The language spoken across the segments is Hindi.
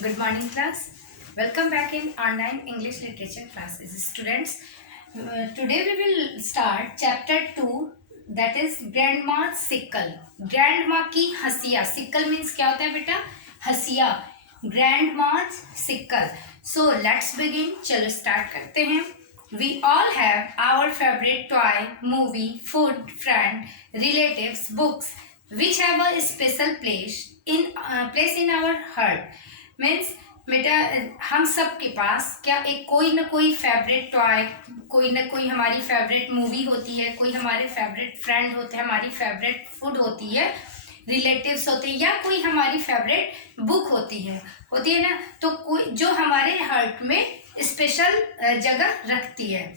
Good morning, class. Welcome back in online English literature classes. Students, today we will start chapter 2, that is Grandma's Sickle. Grandma की हंसिया. Sickle means क्या होता है बेटा? हंसिया. Grandma's Sickle. So let's begin. चलो start करते हैं. We all have our favorite toy, movie, food, friend, relatives, books, which have a special place in our heart. Means बेटा हम सब के पास क्या एक कोई ना कोई फेवरेट टॉय, कोई ना कोई हमारी फेवरेट मूवी होती है, कोई हमारे फेवरेट फ्रेंड होते हैं, हमारी फेवरेट फूड होती है, रिलेटिव्स होते हैं, या कोई हमारी फेवरेट बुक होती है ना. तो कोई जो हमारे हार्ट में स्पेशल जगह रखती है.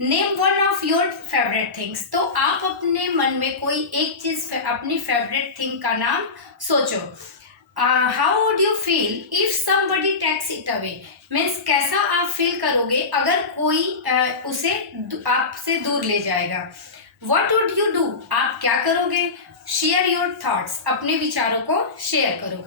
Name one of your favourite things. तो आप अपने मन में कोई एक चीज अपनी फेवरेट थिंग का नाम सोचो. How would you feel if somebody takes it away. Means कैसा आप फील करोगे अगर कोई उसे आपसे दूर ले जाएगा. What would you do. आप क्या करोगे. Share your thoughts. अपने विचारों को शेयर करो.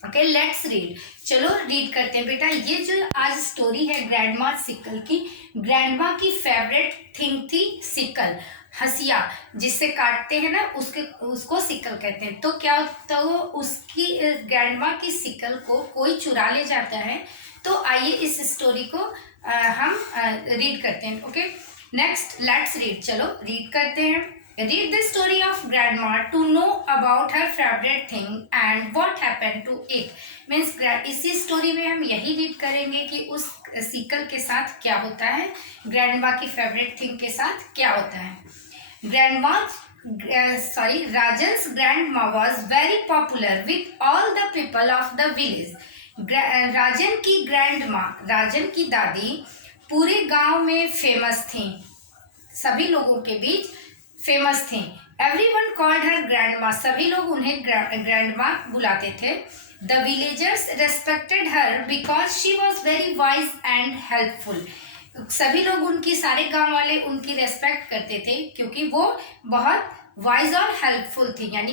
Okay, let's read. चलो रीड करते हैं बेटा. ये जो आज स्टोरी है ग्रैंडमा सिकल की. ग्रैंडमा की फेवरेट थिंग थी सिकल, हंसिया, जिससे काटते हैं ना उसको सिकल कहते हैं. तो क्या तो उसकी ग्रैंडमा की सिकल को कोई चुरा ले जाता है. तो आइए इस स्टोरी को हम रीड करते हैं. Okay, next let's read. चलो रीड करते हैं. Read the story of grandma to know about her favourite thing and what happened to it. Means इसी स्टोरी में हम यही रीड करेंगे कि उस सिकल के साथ क्या होता है, ग्रैंडमा की फेवरेट थिंग के साथ क्या होता है. Rajan's grandma was very popular with all the people of the village. राजन की ग्रैंडमा, राजन की दादी पूरे गांव में फेमस थी, सभी लोगों के बीच फेमस थी. Everyone called her grandma. सभी लोग उन्हें ग्रैंडमा बुलाते थे. The villagers respected her because she was very wise and helpful. सभी लोग उनकी, सारे गांव वाले उनकी रेस्पेक्ट करते थे क्योंकि वो बहुत वाइज और हेल्पफुल थी, यानी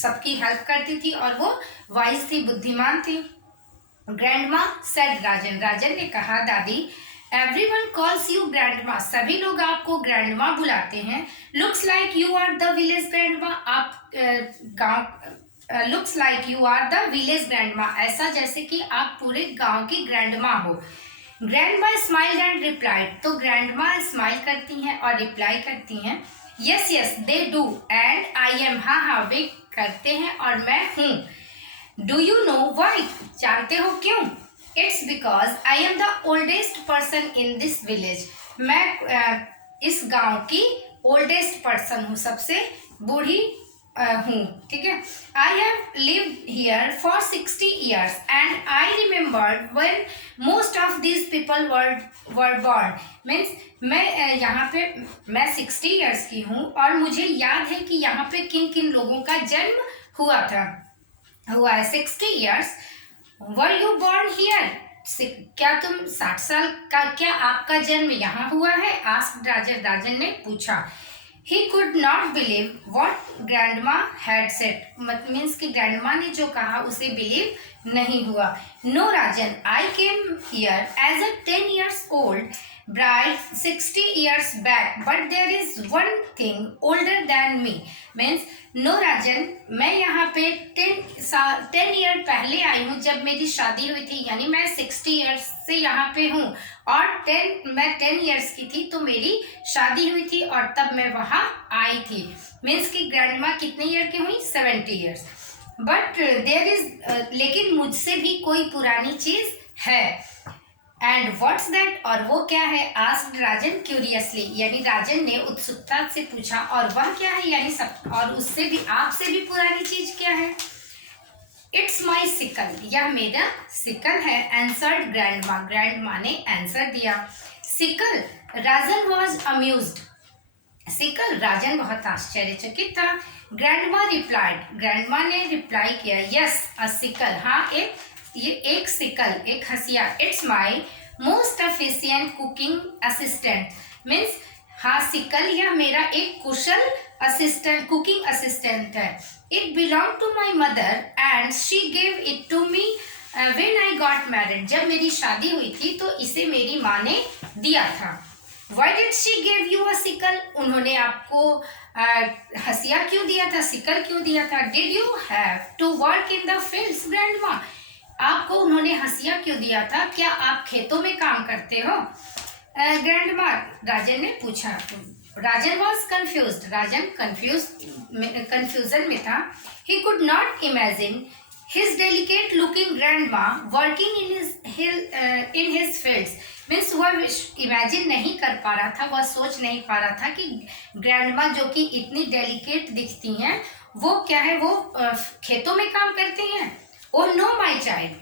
सबकी हेल्प करती थी और वो वाइज थी, बुद्धिमान थी. ग्रैंडमा सेड राजन. राजन ने कहा दादी, एवरीवन कॉल्स यू ग्रैंडमा. सभी लोग आपको ग्रैंडमा बुलाते हैं. Looks like you are the village grandma. आप looks like you are the village grandma. ऐसा जैसे कि आप पूरे गांव की ग्रैंडमा हो. Grandma smiled and replied. तो ग्रैंडमा स्माइल करती हैं और रिप्लाई करती हैं. Yes yes they do and I am. हाँ हाँ वे करते हैं और मैं हूँ. Do you know why. जानते हो क्यों. It's because I am the oldest person in this village. मैं इस गांव की ओल्डेस्ट पर्सन हूँ, सबसे बूढ़ी हूँ. ठीक है. I have lived here for 60 years and I remembered when most of these people were born. Means मैं यहाँ पे मैं 60 years की हूँ और मुझे याद है कि यहाँ पे किन किन लोगों का जन्म हुआ है. 60 years. Were you born here. क्या तुम 60 साल का, क्या आपका जन्म यहाँ हुआ है. आस्क्ड राजन ने पूछा. He could not believe what grandma had said. Means कि ग्रैंडमा ने जो कहा उसे बिलीव नहीं हुआ. No Rajan, I came here as a 10 years old bride 60 years back, but there is one thing older than me. Means no Rajan, मैं यहाँ पे 10 year पहले आई हूँ जब मेरी शादी हुई थी, यानी मैं 60 years से यहाँ पे हूँ और मैं 10 years की थी तो मेरी शादी हुई थी और तब मैं वहाँ आई थी. मीन्स कि ग्रैंडमा कितने ईयर की हुई, 70 years. बट देयर इज, लेकिन मुझसे भी कोई पुरानी चीज है. And what's that. और वो क्या है. आस्क्ड राजन क्यूरियसली. यानी राजन ने उत्सुकता से पूछा और वह क्या है, यानी सब, और उससे भी, आपसे भी पुरानी चीज क्या है. It's my sickle. यह मेरा सिकल है. Answered grandma. ग्रैंडमा ने आंसर दिया. Sickle. Rajan was amused. Sickle. Rajan बहुत आश्चर्यचकित था. Grandma replied. ग्रैंडमा ने रिप्लाई किया. Yes a sickle. हाँ ये एक सिकल, एक हंसिया. It's my most efficient cooking assistant. Means हाँ सिकल यह मेरा एक कुशल असिस्टेंट, कुकिंग असिस्टेंट है. It belong to my mother and she gave it to me when I got married, जब मेरी शादी हुई थी तो इसे मेरी माँ ने दिया था। Why did she give you a sickle? उन्होंने आपको हसिया क्यों दिया था, सिकल क्यों दिया था? Did you have to work in the fields, grandma? आपको उन्होंने हसिया क्यों दिया था, क्या आप खेतों में काम करते हो? ग्रैंडमा, राजन ने पूछा। राजन वॉज कन्फ्यूज्ड, राजन कंफ्यूजन में था। He could not imagine his delicate looking grandma working in his fields. Means वह इमेजिन नहीं कर पा रहा था, वह सोच नहीं पा रहा था कि ग्रैंडमा जो कि इतनी डेलिकेट दिखती हैं वो क्या है, वो खेतों में काम करती हैं। Oh no my child,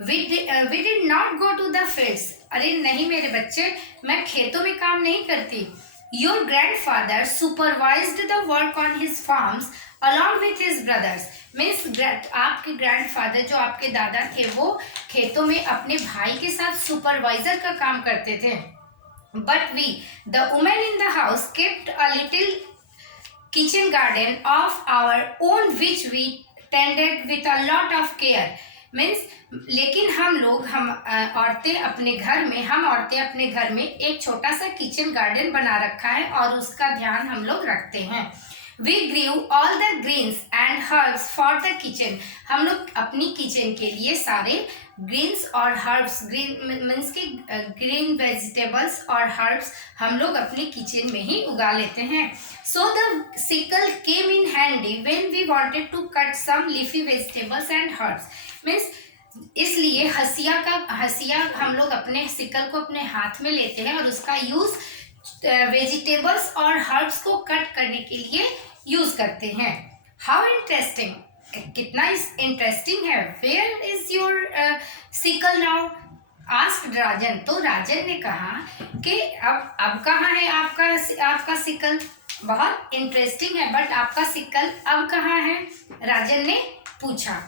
we did not go to the fields. अरे नहीं मेरे बच्चे, मैं खेतों में काम नहीं करती। Your grandfather supervised the work on his farms along with his brothers. Means आपके ग्रैंडफादर जो आपके दादा थे वो खेतों में अपने भाई के साथ सुपरवाइजर का काम करते थे। But we the women in the house kept a little kitchen garden of our own which we tended with a lot of care. Means लेकिन हम औरतें अपने घर में एक छोटा सा किचन गार्डन बना रखा है और उसका ध्यान हम लोग रखते हैं। We grew all the greens and herbs for the kitchen. हम लोग अपनी किचन के लिए सारे ग्रीन्स और हर्ब्स, ग्रीन मीन्स की ग्रीन वेजिटेबल्स और हर्ब्स हम लोग अपने किचन में ही उगा लेते हैं। So the sickle came in handy when we wanted to cut some leafy vegetables and herbs. Means इसलिए हसिया हम लोग अपने सिकल को अपने हाथ में लेते हैं और उसका यूज वेजिटेबल्स और हर्ब्स को कट करने के लिए यूज करते हैं। हाउ इंटरेस्टिंग, कितना इंटरेस्टिंग है। Where is your sickle now, asked Rajan. तो राजन ने कहा कि अब कहाँ है आपका सिकल, बहुत इंटरेस्टिंग है बट आपका सिकल अब कहाँ है, राजन ने पूछा।